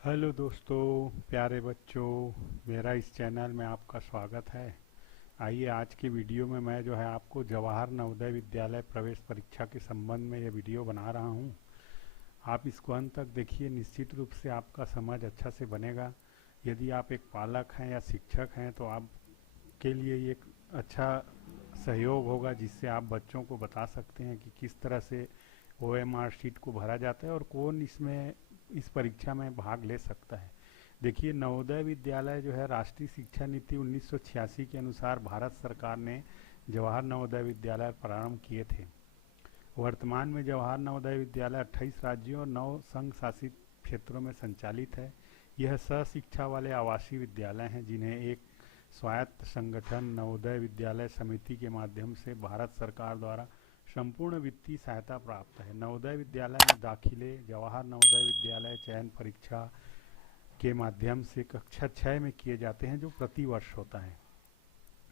Hello दोस्तों, प्यारे बच्चों। मेरा इस चैनल में आपका स्वागत है। आइए आज की वीडियो में मैं जो है आपको जवाहर नवोदय विद्यालय प्रवेश परीक्षा के संबंध में ये वीडियो बना रहा हूँ। आप इसको अंत तक देखिए, निश्चित रूप से आपका समझ अच्छा से बनेगा। यदि आप एक पालक हैं या शिक्षक हैं तो आपके लिए ये एक अच्छा सहयोग होगा, जिससे आप बच्चों को बता सकते हैं कि किस तरह से OMR शीट को भरा जाता है और कौन इसमें इस परीक्षा में भाग ले सकता है। देखिए, नवोदय विद्यालय जो है राष्ट्रीय शिक्षा नीति 1986 के अनुसार भारत सरकार ने जवाहर नवोदय विद्यालय प्रारंभ किए थे। वर्तमान में जवाहर नवोदय विद्यालय 28 राज्यों और 9 संघ शासित क्षेत्रों में संचालित है। यह सहशिक्षा वाले आवासीय विद्यालय हैं जिन्हें एक स्वायत्त संगठन नवोदय विद्यालय समिति के माध्यम से भारत सरकार द्वारा संपूर्ण वित्तीय सहायता प्राप्त है। नवोदय विद्यालय में दाखिले जवाहर नवोदय विद्यालय चयन परीक्षा के माध्यम से कक्षा 6 में किए जाते हैं, जो प्रति वर्ष होता है।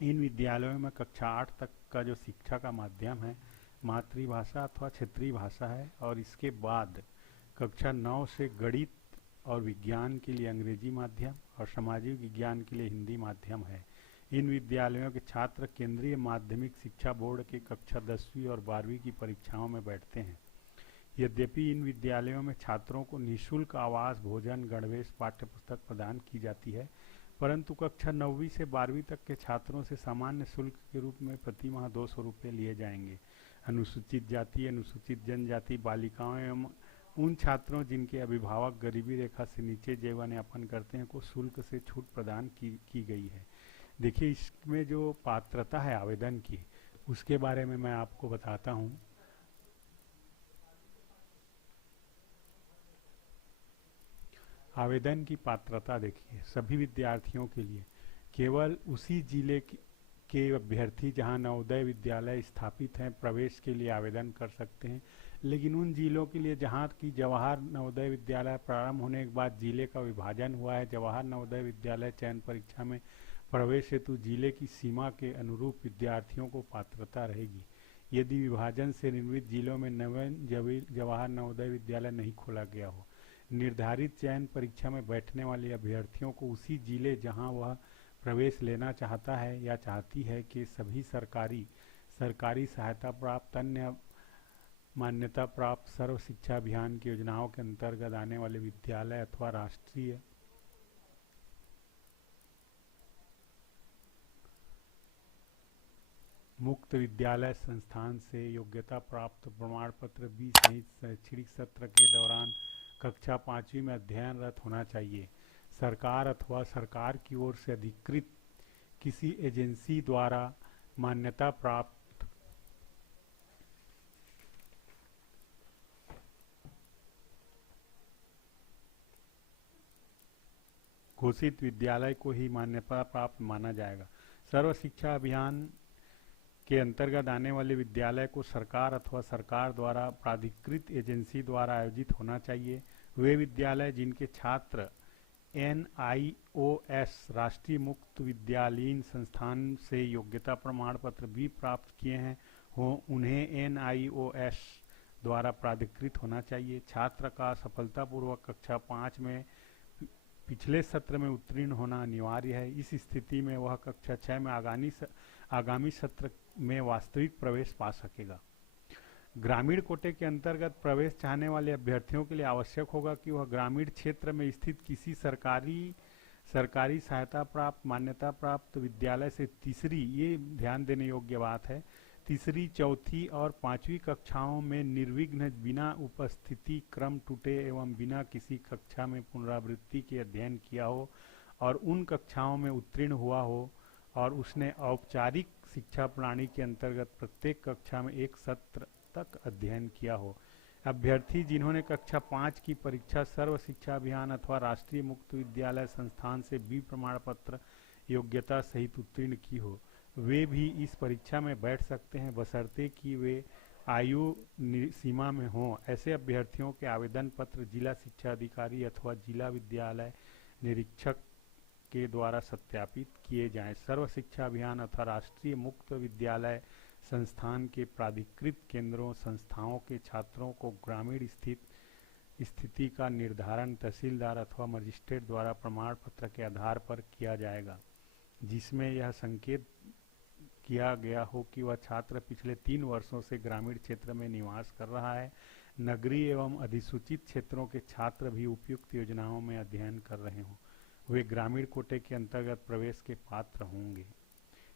इन विद्यालयों में कक्षा 8 तक का जो शिक्षा का माध्यम है मातृभाषा अथवा क्षेत्रीय भाषा है, और इसके बाद कक्षा 9 से गणित और विज्ञान के लिए अंग्रेजी माध्यम और सामाजिक विज्ञान के लिए हिंदी माध्यम है। इन विद्यालयों के छात्र केंद्रीय माध्यमिक शिक्षा बोर्ड के कक्षा 10वीं और 12वीं की परीक्षाओं में बैठते हैं। यद्यपि इन विद्यालयों में छात्रों को निःशुल्क आवास, भोजन, गणवेश, पाठ्यपुस्तक प्रदान की जाती है, परंतु कक्षा 9वीं से 12वीं तक के छात्रों से सामान्य शुल्क के रूप में प्रति माह 200 रुपये लिए जाएंगे। अनुसूचित जाति, अनुसूचित जनजाति बालिकाओं एवं उन छात्रों जिनके अभिभावक गरीबी रेखा से नीचे जीवन यापन करते हैं को शुल्क से छूट प्रदान की गई है। देखिए, इसमें जो पात्रता है आवेदन की, उसके बारे में मैं आपको बताता हूँ। आवेदन की पात्रता देखिए, सभी विद्यार्थियों के लिए केवल उसी जिले के अभ्यर्थी जहां नवोदय विद्यालय स्थापित हैं प्रवेश के लिए आवेदन कर सकते हैं। लेकिन उन जिलों के लिए जहां की जवाहर नवोदय विद्यालय प्रारंभ होने के बाद जिले का विभाजन हुआ है, जवाहर नवोदय विद्यालय चयन परीक्षा में प्रवेश हेतु जिले की सीमा के अनुरूप विद्यार्थियों को पात्रता रहेगी। यदि विभाजन से निर्मित जिलों में नवीन जवाहर नवोदय विद्यालय नहीं खोला गया हो, निर्धारित चयन परीक्षा में बैठने वाले अभ्यर्थियों को उसी जिले जहां वह प्रवेश लेना चाहता है या चाहती है कि सभी सरकारी सहायता प्राप्त, अन्य मान्यता प्राप्त सर्व शिक्षा अभियान की योजनाओं के अंतर्गत आने वाले विद्यालय अथवा राष्ट्रीय मुक्त विद्यालय संस्थान से योग्यता प्राप्त प्रमाण पत्र B सहित शैक्षणिक सत्र के दौरान कक्षा 5वीं में अध्ययनरत होना चाहिए। सरकार अथवा सरकार की ओर से अधिकृत किसी एजेंसी द्वारा मान्यता प्राप्त घोषित विद्यालय को ही मान्यता प्राप्त माना जाएगा। सर्व शिक्षा अभियान के अंतर्गत आने वाले विद्यालय को सरकार अथवा सरकार द्वारा प्राधिकृत एजेंसी द्वारा आयोजित होना चाहिए। वे विद्यालय जिनके छात्र NIOS राष्ट्रीय मुक्त विद्यालयीन संस्थान से योग्यता प्रमाण पत्र भी प्राप्त किए हैं हो, उन्हें NIOS द्वारा प्राधिकृत होना चाहिए। छात्र का सफलतापूर्वक कक्षा 5 में पिछले सत्र में उत्तीर्ण होना अनिवार्य है। इस स्थिति में वह कक्षा 6 में आगामी सत्र में वास्तविक प्रवेश पा सकेगा। ग्रामीण कोटे के अंतर्गत प्रवेश चाहने वाले अभ्यर्थियों के लिए आवश्यक होगा कि वह ग्रामीण क्षेत्र में स्थित किसी सरकारी सहायता प्राप्त, मान्यता प्राप्त विद्यालय से तीसरी, ये ध्यान देने योग्य बात है, तीसरी, चौथी और 5वीं कक्षाओं में निर्विघ्न, बिना उपस्थिति क्रम टूटे एवं बिना किसी कक्षा में पुनरावृत्ति के अध्ययन किया हो और उन कक्षाओं में उत्तीर्ण हुआ हो और उसने औपचारिक शिक्षा प्रणाली के अंतर्गत प्रत्येक कक्षा में एक सत्र तक अध्ययन किया हो। अभ्यर्थी जिन्होंने कक्षा 5 की परीक्षा सर्व शिक्षा अभियान अथवा राष्ट्रीय मुक्त विद्यालय संस्थान से B प्रमाण पत्र योग्यता सहित उत्तीर्ण की हो, वे भी इस परीक्षा में बैठ सकते हैं, बशर्ते कि वे आयु सीमा में हों। ऐसे अभ्यर्थियों के आवेदन पत्र जिला शिक्षा अधिकारी अथवा जिला विद्यालय निरीक्षक के द्वारा सत्यापित किए जाएं। सर्व शिक्षा अभियान अथवा राष्ट्रीय मुक्त विद्यालय संस्थान के प्राधिकृत केंद्रों संस्थाओं के छात्रों को ग्रामीण स्थित स्थिति का निर्धारण तहसीलदार अथवा मजिस्ट्रेट द्वारा प्रमाण पत्र के आधार पर किया जाएगा, जिसमें यह संकेत किया गया हो कि वह छात्र पिछले 3 वर्षों से ग्रामीण क्षेत्र में निवास कर रहा है। नगरीय एवं अधिसूचित क्षेत्रों के छात्र भी उपयुक्त योजनाओं में अध्ययन कर रहे हों, वे ग्रामीण कोटे के अंतर्गत प्रवेश के पात्र होंगे।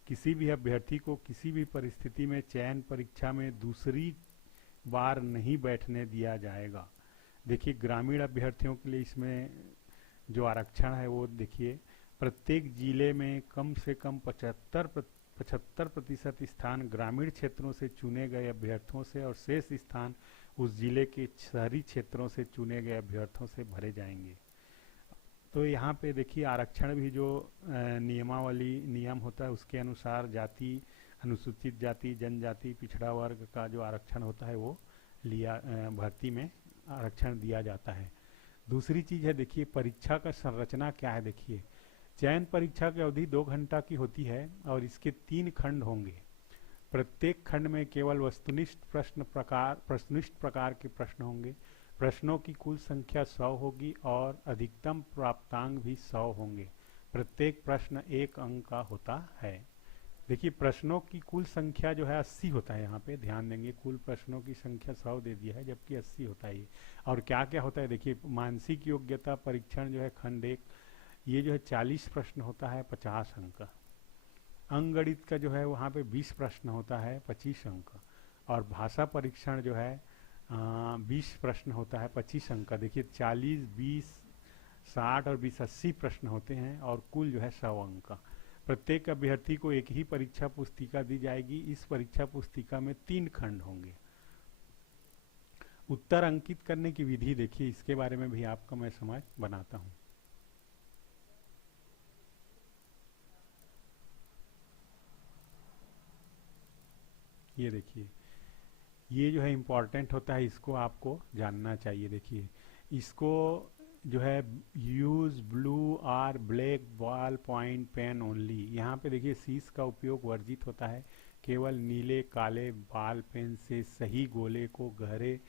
किसी भी अभ्यर्थी को किसी भी परिस्थिति में चयन परीक्षा में दूसरी बार नहीं बैठने दिया जाएगा। देखिए, ग्रामीण अभ्यर्थियों के लिए इसमें जो आरक्षण है वो देखिए, प्रत्येक जिले में कम से कम 75% स्थान ग्रामीण क्षेत्रों से चुने गए अभ्यर्थियों से और शेष स्थान उस जिले के शहरी क्षेत्रों से चुने गए अभ्यर्थियों से भरे जाएंगे। तो यहाँ पे देखिए, आरक्षण भी जो नियम होता है उसके अनुसार जाति, अनुसूचित जाति, जनजाति, पिछड़ा वर्ग का जो आरक्षण होता है वो भर्ती में आरक्षण दिया जाता है। दूसरी चीज़ है, देखिए परीक्षा का संरचना क्या है। देखिए, चयन परीक्षा की अवधि 2 घंटा की होती है और इसके 3 खंड होंगे। प्रत्येक खंड में केवल वस्तुनिष्ठ प्रश्निष्ठ प्रकार के प्रश्न होंगे। प्रश्नों की कुल संख्या 100 होगी और अधिकतम प्राप्तांक भी 100 होंगे। प्रत्येक प्रश्न 1 अंक का होता है। देखिए, प्रश्नों की कुल संख्या जो है 80 होता है। यहाँ पे ध्यान देंगे, कुल प्रश्नों की संख्या 100 दे दिया है जबकि 80 होता है ये। और क्या क्या होता है, देखिए मानसिक योग्यता परीक्षण जो है खंड 1, ये जो है 40 प्रश्न होता है, 50 अंक। अंकगणित का जो है वहाँ पे 20 प्रश्न होता है, 25 अंक। और भाषा परीक्षण जो है 20 प्रश्न होता है, 25 अंक का। देखिए 40, 20, 60 और 20, 80 प्रश्न होते हैं और कुल जो है 100 अंक का। प्रत्येक अभ्यर्थी को एक ही परीक्षा पुस्तिका दी जाएगी। इस परीक्षा पुस्तिका में 3 खंड होंगे। उत्तर अंकित करने की विधि देखिए, इसके बारे में भी आपको मैं समझ बनाता हूँ। ये देखिए, ये जो है इम्पॉर्टेंट होता है, इसको आपको जानना चाहिए। देखिए, इसको जो है यूज ब्लू और black ball point pen only. यहाँ पे देखिए शीश का उपयोग वर्जित होता है। केवल नीले काले बॉल पेन से सही गोले को गहरे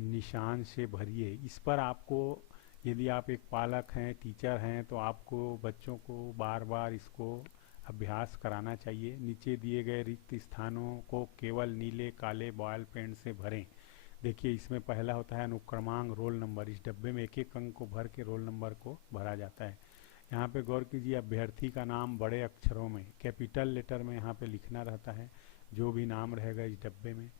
निशान से भरिए। इस पर आपको, यदि आप एक पालक हैं, टीचर हैं, तो आपको बच्चों को बार बार इसको अभ्यास कराना चाहिए। नीचे दिए गए रिक्त स्थानों को केवल नीले काले बॉल पेन से भरें। देखिए, इसमें पहला होता है अनुक्रमांक रोल नंबर। इस डब्बे में 1-1 अंक को भर के रोल नंबर को भरा जाता है। यहाँ पे गौर कीजिए, अभ्यर्थी का नाम बड़े अक्षरों में कैपिटल लेटर में यहाँ पे लिखना रहता है, जो भी नाम रहेगा इस डब्बे में।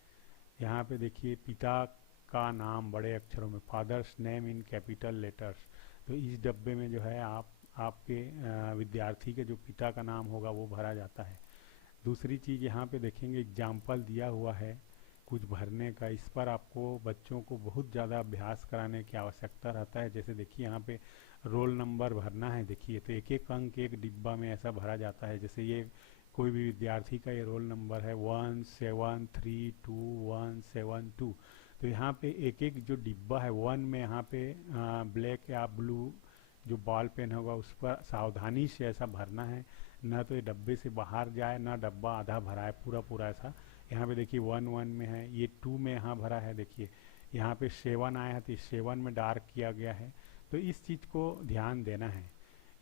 यहाँ पे देखिए, पिता का नाम बड़े अक्षरों में, father's name in capital letters. तो इस डब्बे में जो है आपके विद्यार्थी के जो पिता का नाम होगा वो भरा जाता है। दूसरी चीज़ यहाँ पे देखेंगे, एग्जाम्पल दिया हुआ है कुछ भरने का। इस पर आपको बच्चों को बहुत ज़्यादा अभ्यास कराने की आवश्यकता रहता है। जैसे देखिए, यहाँ पे रोल नंबर भरना है। देखिए, तो 1-1 अंक एक डिब्बा में ऐसा भरा जाता है। जैसे ये कोई भी विद्यार्थी का ये रोल नंबर है 1732 तो यहाँ पे 1-1 जो डिब्बा है 1 में यहाँ पे ब्लैक या ब्लू जो बॉल पेन होगा उस पर सावधानी से ऐसा भरना है, ना तो ये डब्बे से बाहर जाए, ना डब्बा आधा भरा है, पूरा पूरा ऐसा। यहाँ पे देखिए 1 में है, ये 2 में यहाँ भरा है। देखिए यहाँ पे 7 आया है तो 7 में डार्क किया गया है। तो इस चीज़ को ध्यान देना है।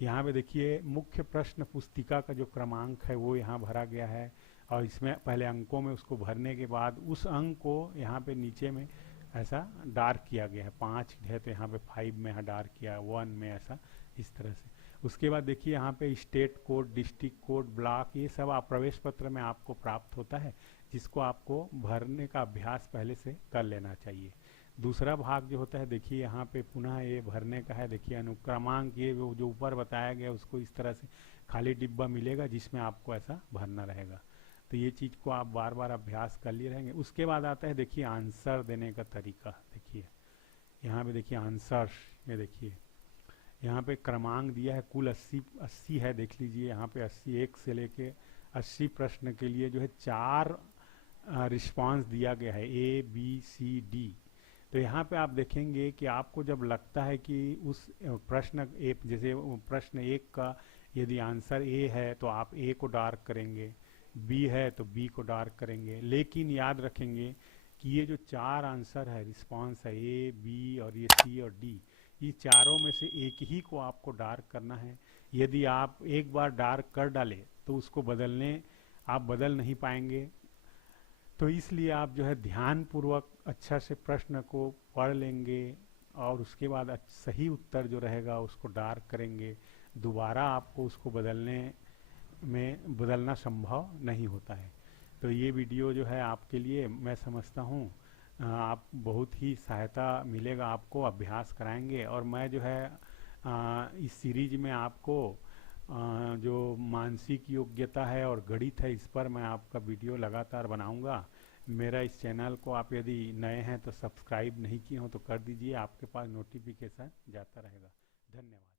यहाँ पे देखिए मुख्य प्रश्न पुस्तिका का जो क्रमांक है वो यहाँ भरा गया है और इसमें पहले अंकों में उसको भरने के बाद उस अंक को यहाँ पे नीचे में ऐसा डार्क किया गया है। 5 है तो यहाँ पे 5 में यहाँ डार्क किया, 1 में ऐसा, इस तरह से। उसके बाद देखिए यहाँ पे state code, district code, block, ये सब आप प्रवेश पत्र में आपको प्राप्त होता है, जिसको आपको भरने का अभ्यास पहले से कर लेना चाहिए। दूसरा भाग जो होता है देखिए यहाँ पे पुनः ये भरने का है। देखिए अनुक्रमांक, ये जो ऊपर बताया गया उसको इस तरह से खाली डिब्बा मिलेगा जिसमें आपको ऐसा भरना रहेगा। तो ये चीज़ को आप बार बार अभ्यास कर लिए रहेंगे। उसके बाद आता है देखिए आंसर देने का तरीका। देखिए यहाँ पे देखिए आंसर्स, ये देखिए यहाँ पे क्रमांक दिया है, कुल 80 है। देख लीजिए यहाँ पे 80, 1 से लेके 80 प्रश्न के लिए जो है 4 रिस्पांस दिया गया है, A, B, C, D। तो यहाँ पे आप देखेंगे कि आपको जब लगता है कि उस प्रश्न जैसे प्रश्न 1 का यदि आंसर A है तो आप A को डार्क करेंगे, B है तो B को डार्क करेंगे। लेकिन याद रखेंगे कि ये जो चार आंसर है, रिस्पांस है ए, बी और ये सी और डी, ये चारों में से एक ही को आपको डार्क करना है। यदि आप एक बार डार्क कर डाले तो उसको आप बदल नहीं पाएंगे। तो इसलिए आप जो है ध्यान पूर्वक अच्छा से प्रश्न को पढ़ लेंगे और उसके बाद सही उत्तर जो रहेगा उसको डार्क करेंगे। दोबारा आपको उसको बदलना संभव नहीं होता है। तो ये वीडियो जो है आपके लिए, मैं समझता हूँ आप बहुत ही सहायता मिलेगा, आपको अभ्यास कराएंगे। और मैं जो है इस सीरीज में आपको जो मानसिक योग्यता है और गणित है, इस पर मैं आपका वीडियो लगातार बनाऊंगा। मेरा इस चैनल को आप यदि नए हैं तो सब्सक्राइब नहीं किए हो तो कर दीजिए, आपके पास नोटिफिकेशन जाता रहेगा। धन्यवाद।